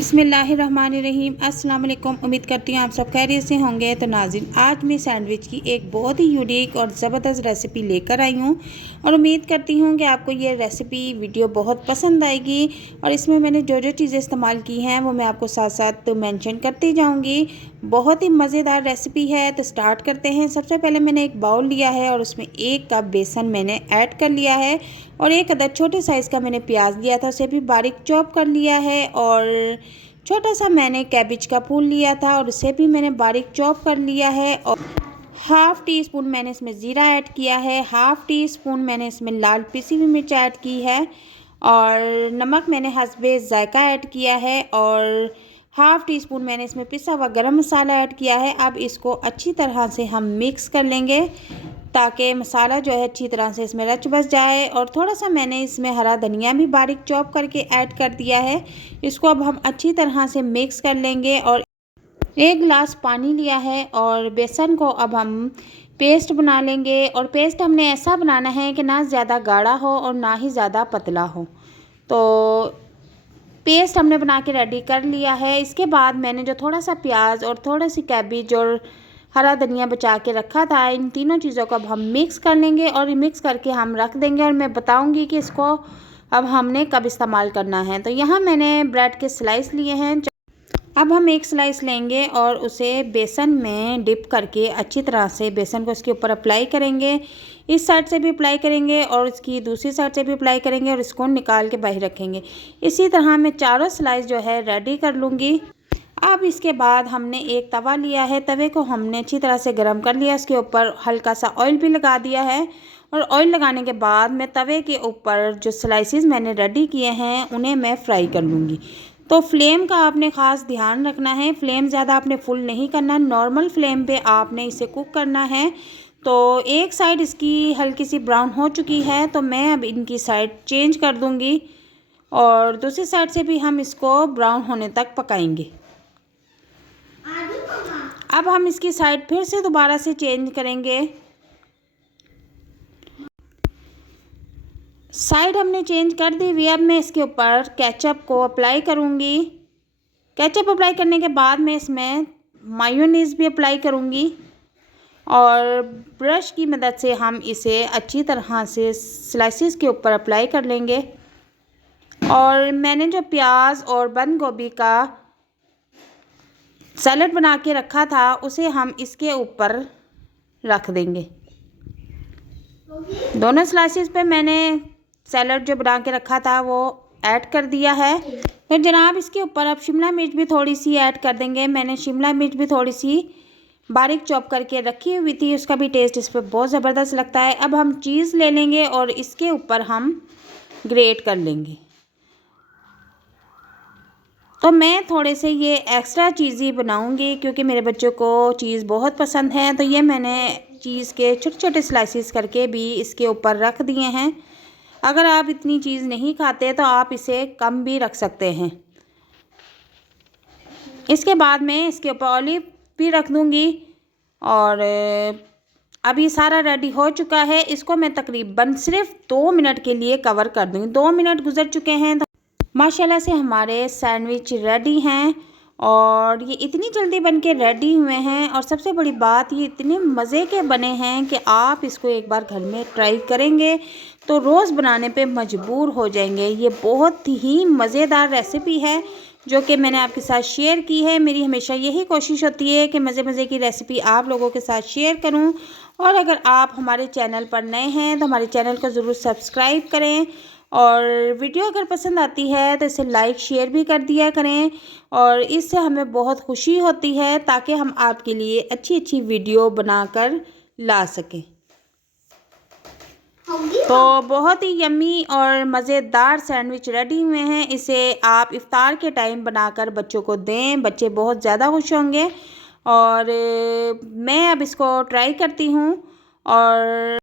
बिस्मिल्लाहिर्रहमानिर्रहीम। अस्सलाम वालेकुम। उम्मीद करती हूँ आप सब खैरियत से होंगे। तो नाज़रीन, आज मैं सैंडविच की एक बहुत ही यूनिक और ज़बरदस्त रेसिपी लेकर आई हूँ और उम्मीद करती हूँ कि आपको ये रेसिपी वीडियो बहुत पसंद आएगी। और इसमें मैंने जो जो चीज़ें इस्तेमाल की हैं वो मैं आपको साथ साथ मेंशन करती जाऊँगी। बहुत ही मज़ेदार रेसिपी है। तो स्टार्ट करते हैं। सबसे पहले मैंने एक बाउल लिया है और उसमें 1 कप बेसन मैंने ऐड कर लिया है और 1 अदद छोटे साइज़ का मैंने प्याज लिया था, उसे भी बारीक चॉप कर लिया है। और छोटा सा मैंने कैबेज का फूल लिया था और उसे भी मैंने बारीक चॉप कर लिया है। और हाफ़ टी स्पून मैंने इसमें ज़ीरा ऐड किया है, हाफ़ टी स्पून मैंने इसमें लाल पिसी हुई मिर्च ऐड की है और नमक मैंने हस्बे ज़ायक़ा ऐड किया है और हाफ़ टी स्पून मैंने इसमें पिसा हुआ गरम मसाला ऐड किया है। अब इसको अच्छी तरह से हम मिक्स कर लेंगे ताकि मसाला जो है अच्छी तरह से इसमें रच बस जाए। और थोड़ा सा मैंने इसमें हरा धनिया भी बारीक चॉप करके ऐड कर दिया है। इसको अब हम अच्छी तरह से मिक्स कर लेंगे। और 1 गिलास पानी लिया है और बेसन को अब हम पेस्ट बना लेंगे। और पेस्ट हमने ऐसा बनाना है कि ना ज़्यादा गाढ़ा हो और ना ही ज़्यादा पतला हो। तो पेस्ट हमने बना के रेडी कर लिया है। इसके बाद मैंने जो थोड़ा सा प्याज और थोड़ी सी कैबेज और हरा धनिया बचा के रखा था, इन तीनों चीज़ों को अब हम मिक्स कर लेंगे और मिक्स करके हम रख देंगे। और मैं बताऊंगी कि इसको अब हमने कब इस्तेमाल करना है। तो यहाँ मैंने ब्रेड के स्लाइस लिए हैं। अब हम 1 स्लाइस लेंगे और उसे बेसन में डिप करके अच्छी तरह से बेसन को इसके ऊपर अप्लाई करेंगे। इस साइड से भी अप्लाई करेंगे और इसकी दूसरी साइड से भी अप्लाई करेंगे और इसको निकाल के बाहर रखेंगे। इसी तरह मैं चारों स्लाइस जो है रेडी कर लूँगी। अब इसके बाद हमने एक तवा लिया है, तवे को हमने अच्छी तरह से गर्म कर लिया। इसके ऊपर हल्का सा ऑयल भी लगा दिया है और ऑयल लगाने के बाद मैं तवे के ऊपर जो स्लाइसेस मैंने रेडी किए हैं उन्हें मैं फ्राई कर लूँगी। तो फ्लेम का आपने ख़ास ध्यान रखना है, फ्लेम ज़्यादा आपने फुल नहीं करना, नॉर्मल फ्लेम पे आपने इसे कुक करना है। तो एक साइड इसकी हल्की सी ब्राउन हो चुकी है तो मैं अब इनकी साइड चेंज कर दूँगी और दूसरी साइड से भी हम इसको ब्राउन होने तक पकाएंगे। अब हम इसकी साइड फिर से दोबारा से चेंज करेंगे। साइड हमने चेंज कर दी हुई। अब मैं इसके ऊपर केचप को अप्लाई करूँगी। केचप अप्लाई करने के बाद मैं इसमें मायोनीज़ भी अप्लाई करूँगी और ब्रश की मदद से हम इसे अच्छी तरह से स्लाइसेस के ऊपर अप्लाई कर लेंगे। और मैंने जो प्याज और बंद गोभी का सैलेड बना के रखा था उसे हम इसके ऊपर रख देंगे। दोनों स्लाइसेस पे मैंने सैलेड जो बना के रखा था वो ऐड कर दिया है। फिर जनाब इसके ऊपर अब शिमला मिर्च भी थोड़ी सी ऐड कर देंगे। मैंने शिमला मिर्च भी थोड़ी सी बारीक चॉप करके रखी हुई थी, उसका भी टेस्ट इस पर बहुत ज़बरदस्त लगता है। अब हम चीज़ ले लेंगे और इसके ऊपर हम ग्रेट कर लेंगे। तो मैं थोड़े से ये एक्स्ट्रा चीज़ी बनाऊंगी क्योंकि मेरे बच्चों को चीज़ बहुत पसंद है। तो ये मैंने चीज़ के छोटे छोटे स्लाइसेस करके भी इसके ऊपर रख दिए हैं। अगर आप इतनी चीज़ नहीं खाते तो आप इसे कम भी रख सकते हैं। इसके बाद मैं इसके ऊपर ऑलिव भी रख दूँगी। और अब ये सारा रेडी हो चुका है। इसको मैं तकरीबन सिर्फ 2 मिनट के लिए कवर कर दूँगी। 2 मिनट गुजर चुके हैं तो माशाल्लाह से हमारे सैंडविच रेडी हैं और ये इतनी जल्दी बन के रेडी हुए हैं। और सबसे बड़ी बात, ये इतने मज़े के बने हैं कि आप इसको एक बार घर में ट्राई करेंगे तो रोज़ बनाने पे मजबूर हो जाएंगे। ये बहुत ही मज़ेदार रेसिपी है जो कि मैंने आपके साथ शेयर की है। मेरी हमेशा यही कोशिश होती है कि मज़े मज़े की रेसिपी आप लोगों के साथ शेयर करूं। और अगर आप हमारे चैनल पर नए हैं तो हमारे चैनल को ज़रूर सब्सक्राइब करें और वीडियो अगर पसंद आती है तो इसे लाइक शेयर भी कर दिया करें। और इससे हमें बहुत खुशी होती है ताकि हम आपके लिए अच्छी अच्छी वीडियो बनाकर ला सकें। तो बहुत ही यम्मी और मज़ेदार सैंडविच रेडी हुए हैं। इसे आप इफ़्तार के टाइम बनाकर बच्चों को दें, बच्चे बहुत ज़्यादा खुश होंगे। और मैं अब इसको ट्राई करती हूँ और